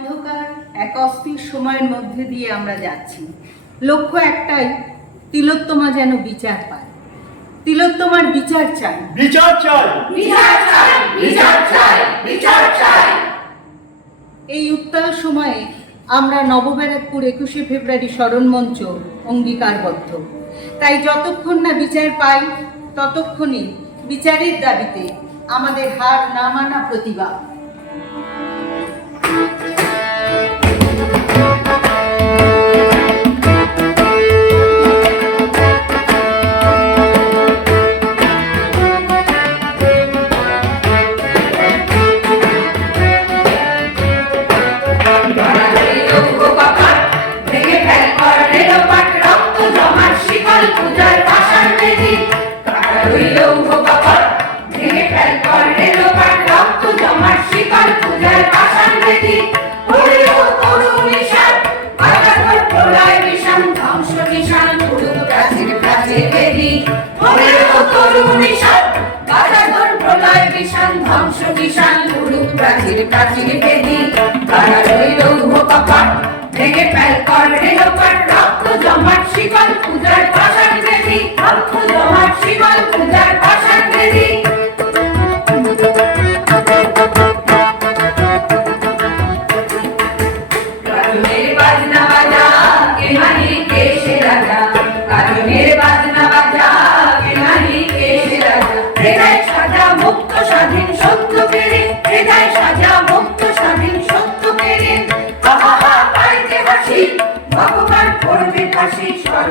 অন্ধকার এক অস্থির সময়ের মধ্যে দিয়ে আমরা যাচ্ছি। লক্ষ্য একটাই তিলোত্তমা যেন বিচার পায়। তিলোত্তমার বিচার চাই। বিচার চাই। বিচার চাই বিচার চাই বিচার চাই। এই উত্তাল সময়ে আমরা নবব্যারাকপুর একুশে ফেব্রুয়ারি স্মরণ মঞ্চ অঙ্গীকারবদ্ধ। তাই যতক্ষণ না বিচার পাই ততক্ষণই বিচারের দাবিতে আমাদের হার না মানা প্রতিবাদ। পড়িল করু নিশান আগাগর প্রলয় প্রাচীর প্রাচীর বেদি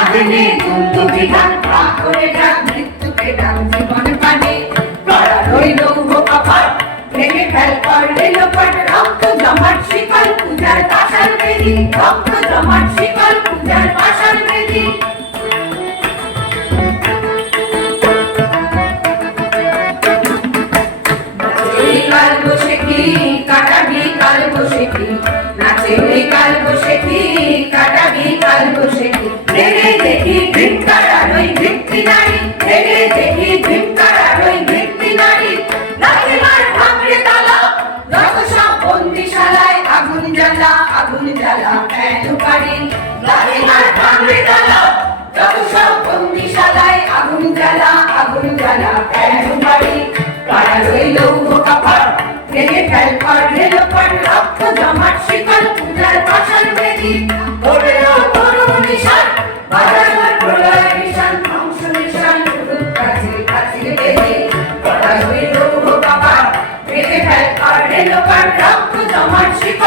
আগুনে পানে হয়ে করে রইল উপকার ভেঙে ফেল কর রেলোপাট রক্ত জমাট পূজার পাশার বেদি রক্ত জমাট শিকল ওই ভিত্তি নারী রেগে দেখি ভিক্ষার ওই ভিত্তি নারী নাচে মার ভাঙড়ে তালা, যত সব বন্দিশালায় আগুন জ্বালা আগুন জ্বালা কেন পারি নাচে মার ভাঙড়ে তালা, যত সব বন্দিশালায় আগুন জ্বালা আগুন জ্বালা কেন পারি কারা রইল উপকাপড় ভেঙে ফেল কর রেলোপট রক্ত জমাট, শিকল, পূজার পাষাণ বেদি। so much